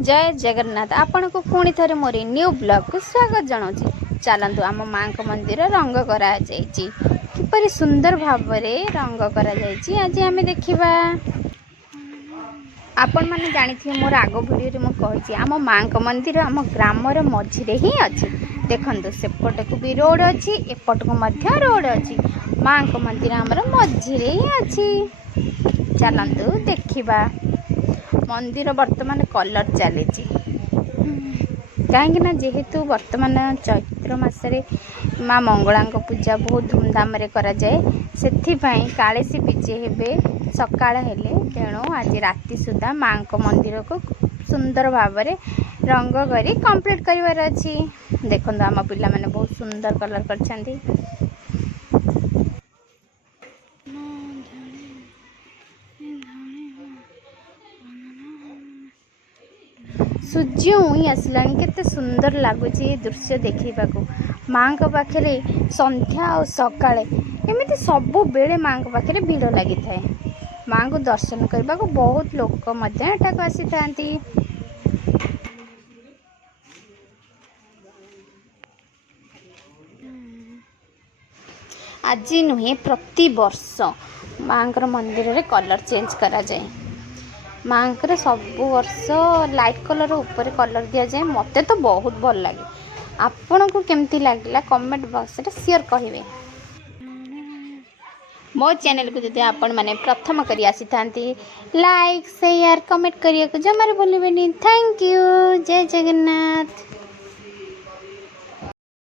जय जगन्नाथ आपण को पुणी थे मोर न्यू ब्लॉग को स्वागत जनाऊँ। चलतु आम माँ को मंदिर रंग करा किपरि सुंदर भाव रंग करा आज आम देखा। आपण मैंने जानी मोर आग भिडियो में कही आम माँ को मंदिर आम ग्रामर मझिरे ही अच्छी। देखो सेपट को भी रोड अच्छी एपट को मध्य रोड अच्छी। माँ को मंदिर आमर मझिरे ही अच्छी। चलतु देखा मंदिर बर्तमान कलर चली कहीं जेहेतु बर्तमान चैत्र मसरे माँ मंगला पूजा बहुत धूमधाम करा जाए से कालेसी विजे हे सकाळ हेले तेणु आज राति सुधा माँ को मंदिर को सुंदर भाव रंग करी कंप्लीट करिवार अछि। देखो आम पिला माने बहुत सुंदर कलर करछंती। सूर्य उई आसला केते सुंदर लगुच ये दृश्य देखा माँ को पाखे संध्या और सकाळे एमती सबु बेले माँ को पाखे भीड़ लगी थाए। माँ को दर्शन करने को बहुत लोक आसी था। आज नुहे प्रति वर्ष माँ मंदिर रे कलर चेंज करा जाए। माँ सब वर्ष लाइट कलर ऊपर कलर दि जाए मत तो बहुत भल लगे। आपण को केमती लगला कमेंट बॉक्स रे शेयर कहिवे। मो चैनल को जदि आपण माने प्रथम करी आसी थांती लाइक शेयर कमेंट करिया को जमार भूलिबेनी। Thank you. जय जगन्नाथ।